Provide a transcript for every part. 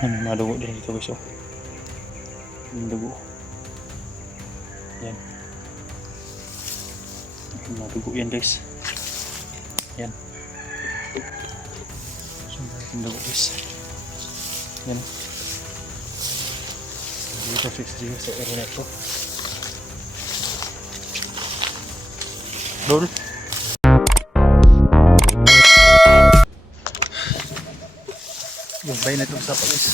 May mga dugo din dito guys. Yung dugo. Yan. May mga dugo yan guys. Yan. So, yung dugo guys. Yan. Dito fix dito sa area na ito. Dol. Yung bahay na itong sapa guys.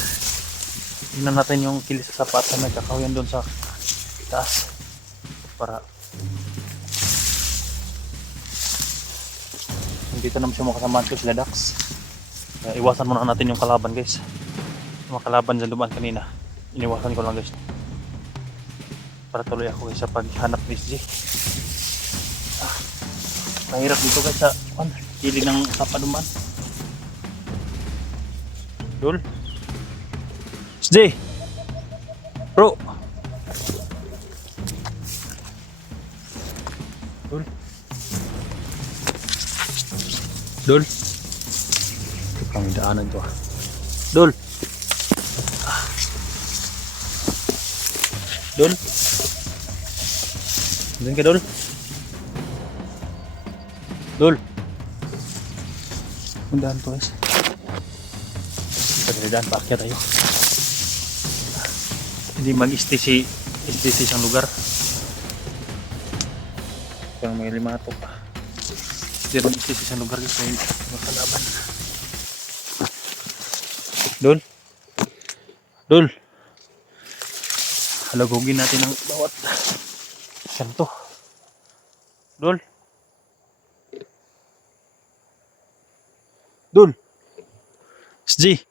Tignan natin yung kilis sa sapat na nagkakawayan doon sa taas. Para dito naman siya makasamaan ko sila Dax. Iwasan muna natin yung kalaban guys. Yung mga kalaban dyan dumaan kanina. Iniwasan ko lang guys. Para tuloy ako guys sa paghanap ni SG. Mahirap dito guys sa hilig ng sapa dumaan. Dul SJ bro Dul ito kami daanan to Dul Dul Diyan ka Dul Dul Pundahan to guys. Pagdadaan pa akyat tayo. Hindi mag-stay sa isang lugar. Kung may limato pa. Hindi mag-stay sa isang lugar kasi makalaban. Dol. Dol. Halagugin natin ang bawat kanto. Dol. Dol. SG.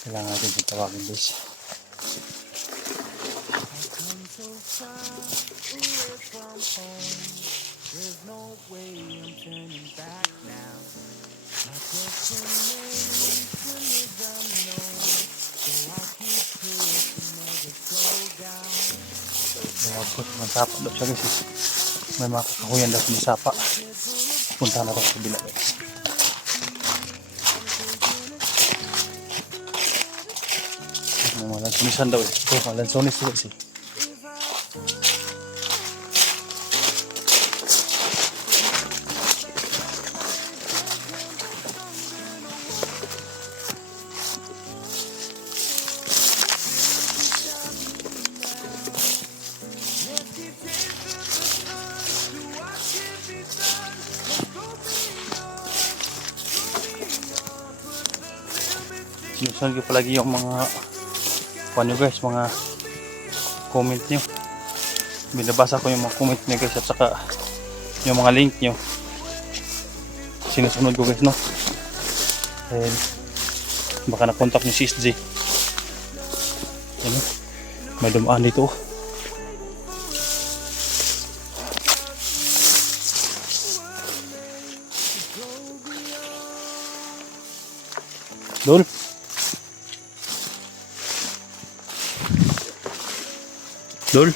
Kailangan natin tawagin guys. Mansapa daw siya guys. May mga kakahuyan daw sa sapa. Punta na ito sa bila guys. Malansonisan daw eh. Ito, malansonis daw eh. Sinusunod ko palagi yung mga nyo guys, mga comment nyo. Binabasa ko yung mga comment nyo guys at saka yung mga link nyo. Sinusunod ko guys no. And baka na-contact nyo si SG. Ano? May dumaan dito. Dol. Dol.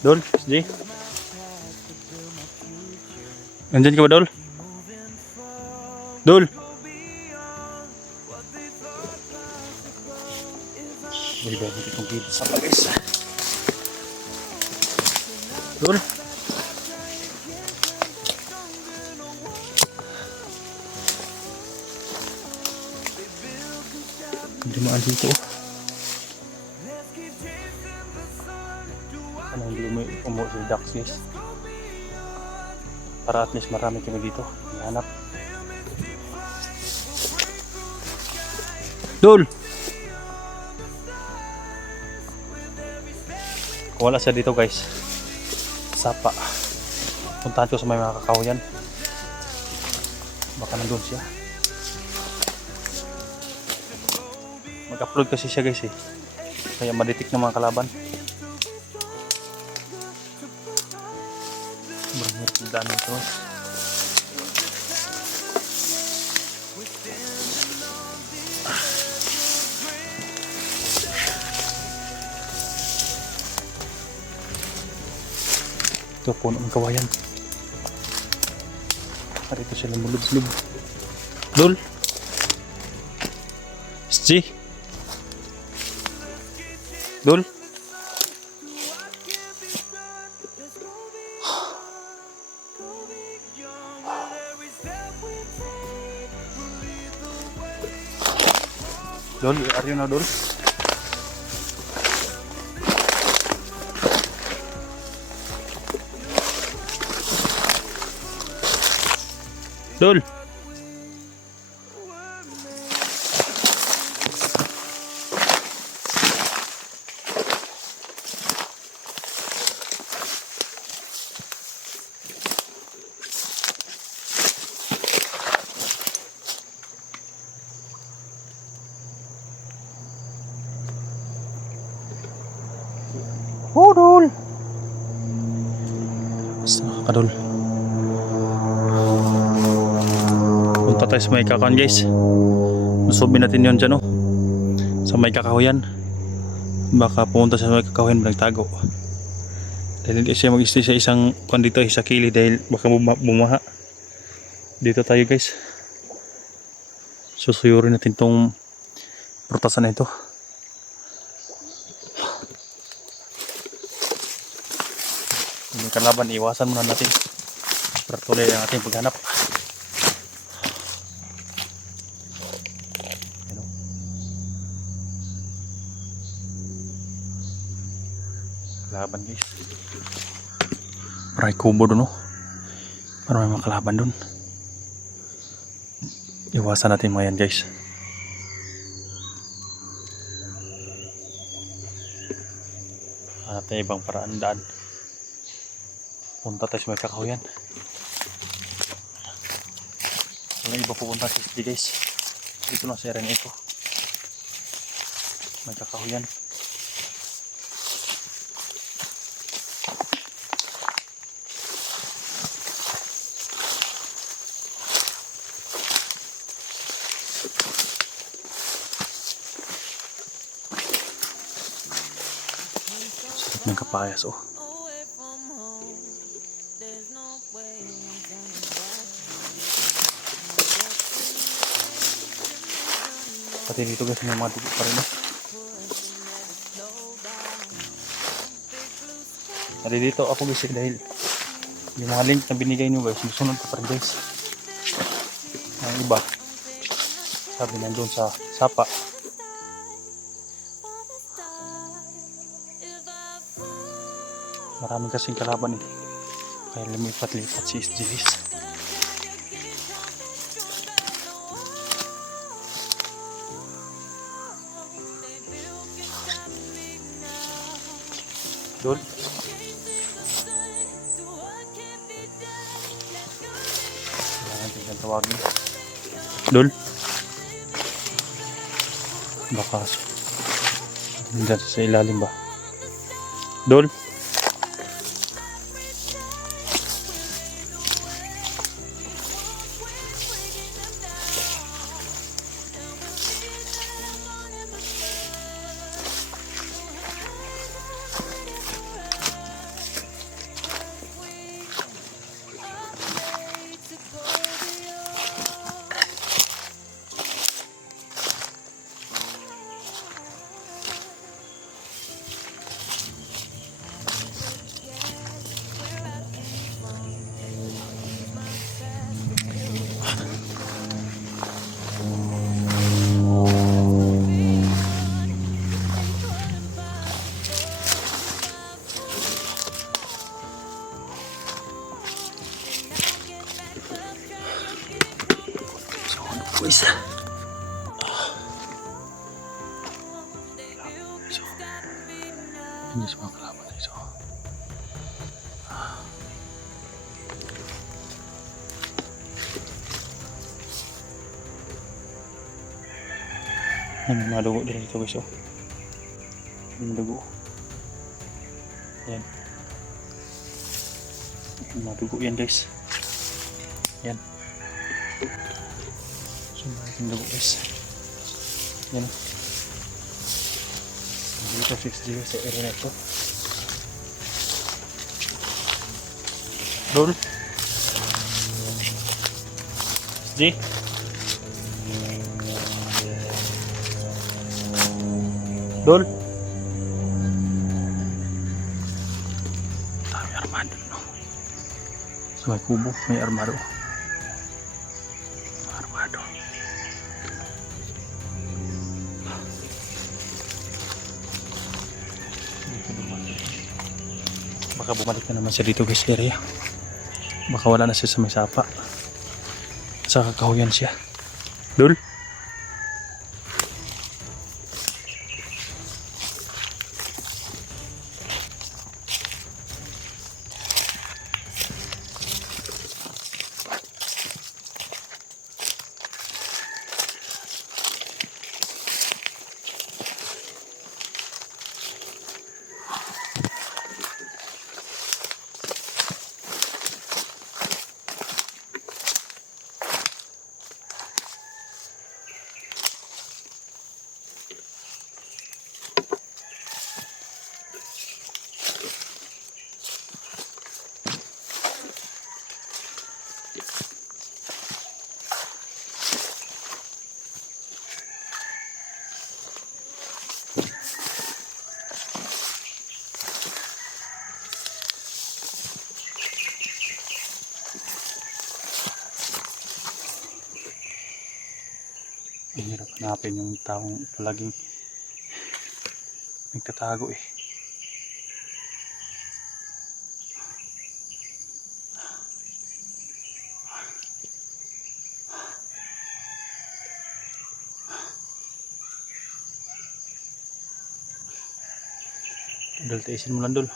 Dol, SG. Nandyan ka ba Dol? Dol. Balik dito itong gilid sa guys. Dol. Dumaan dito. Ano hindi umuwi si Dax guys. Para at least marami kami dito. Hanap. Dol! Wala siya dito guys. Sapa. Puntahan ko sa may mga kakahuyan. Baka nandun siya. Mag-upload kasi siya guys eh. Kaya maditik ng mga kalaban. Sobrang daan nito. Ito puno ng kawayan. Dito sila mulub-lub. Dol! SG! Dol! Dol, are you now, Dol? Dol! Oh, Dol! Basta nakakadol. Punta tayo sa may kakahuyan, guys. Lusubin natin yun dyan, no? Sa may kakahuyan. Baka pumunta sa may kakahuyan, nagtago. Dahil hindi siya mag-stay sa isang kwan dito, sa kilid, dahil baka bumaha. Dito tayo, guys. Susuyurin natin tong prutasan na ito. Yung kalaban, iwasan muna natin para tuloy ang ating paghanap. Kalaban, guys. Maray kubo doon, no? Parang may mga kalaban doon. Iwasan natin mga yan, guys. Hanap tayo ibang paraan daan. Punta tayo sa may kakahuyan. Walang iba pupunta sa city, guys. Dito lang sa area na ito. May kakahuyan. Sarap ng kapayas, oh. Pati dito, guys, may mga dugo pa rin, oh. Pati dito ako, guys, dahil yung mga link na binigay nyo, guys, susunod ko pa rin, guys. Ang iba sabi nandun sa sapa. Maraming kasing kalaban, eh. Kaya lumipat-lipat si SGs. Dol. Kailangan tingnan tawagin. Dol. Baka dyan sa ilalim ba? Dol. Isa. So, ini semua kelaban itu. Ini madugo din ito, guys. Madugo. Yan. Madugo yan, guys. Yan. Sumaking dugo, guys. Yan. Dito fix dito sa area na ito. Dol. SG. Dol. May armado, no? Sa may kubo, may armado. Armado. Baka bumalik na naman siya dito guys, area. Baka wala na siya sa may sapa. Sa kakahuyan siya. Dol. Hirap hanapin yung taong palaging nagtatago eh. Dol, tiisin mo lang dol.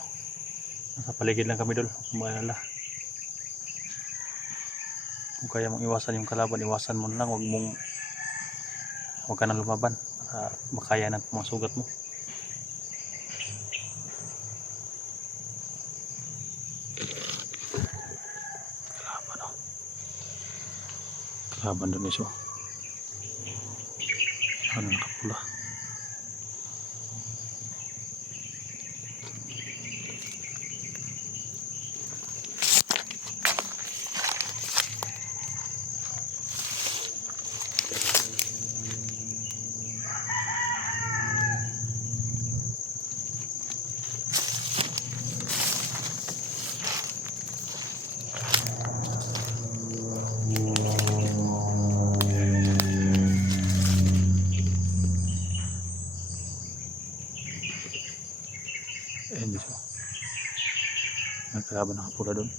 Nasa paligid lang kami dol. Kung maalala. Kung kaya mong iwasan yung kalaban, iwasan mo na lang. Huwag ka nang lumaban para makaya ng mga sugat mo. Kalaban o. Kalaban doon iso. Ano nakapula. Hindi siya. May kalaban nakapula doon.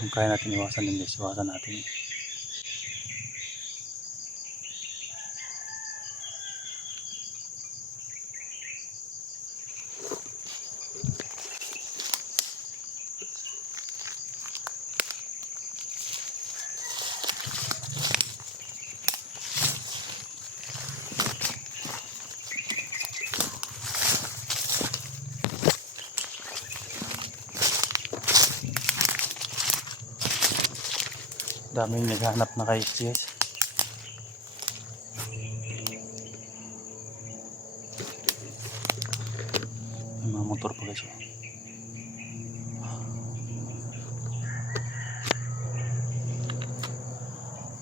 Kung kaya natin iwasan din guys, iwasan natin. Daming naghahanap na kay guys. May mga motor pa guys.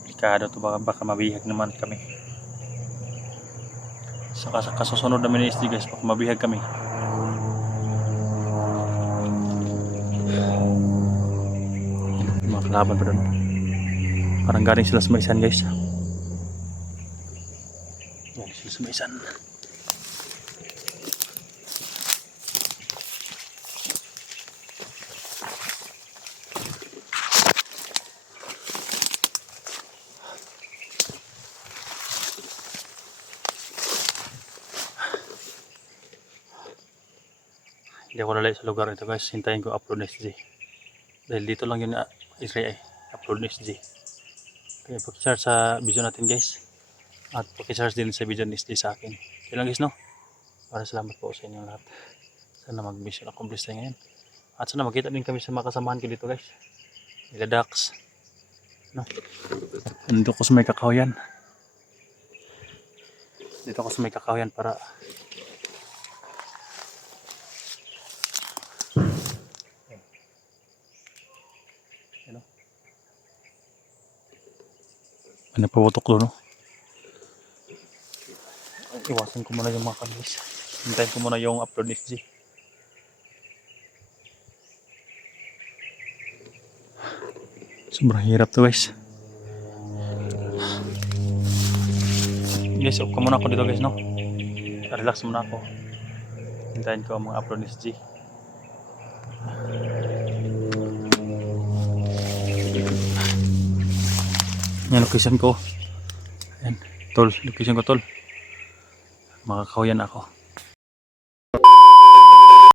Delikado to, baka mabihag naman kami. Sa kasusunod namin ni SD guys, baka mabihag kami. Mga kalaban pa doon. Parang galing sila sa maisan guys. Galing sila sa maisan. Hindi ako lalay sa lugar ito guys. Hintayin ko upload na SG. Dahil dito lang yun upload na SG. Kaya pakishare sa video natin guys. At pakishare din sa video ni SG sa akin. Kaya lang guys no. Salamat po sa inyong lahat. Sana mag-mission accomplish tayo ngayon. At sana makita din kami sa mga kasamahan ko dito guys. Nila Dax. No? Nandito ko sa may kakahuyan. Dito ako sa may kakahuyan para ano? Ano pa butok no? Iwasan ko muna yung mga kambis. Hintayin ko muna yung upload ni FG. Sobrang hirap to guys. Guys, off ka muna ako dito guys, no? Relax muna ako. Hintayin ko ang mga upload ni FG. Yan location ko. Ayan, tol, location ko tol. Makakahuyan ako.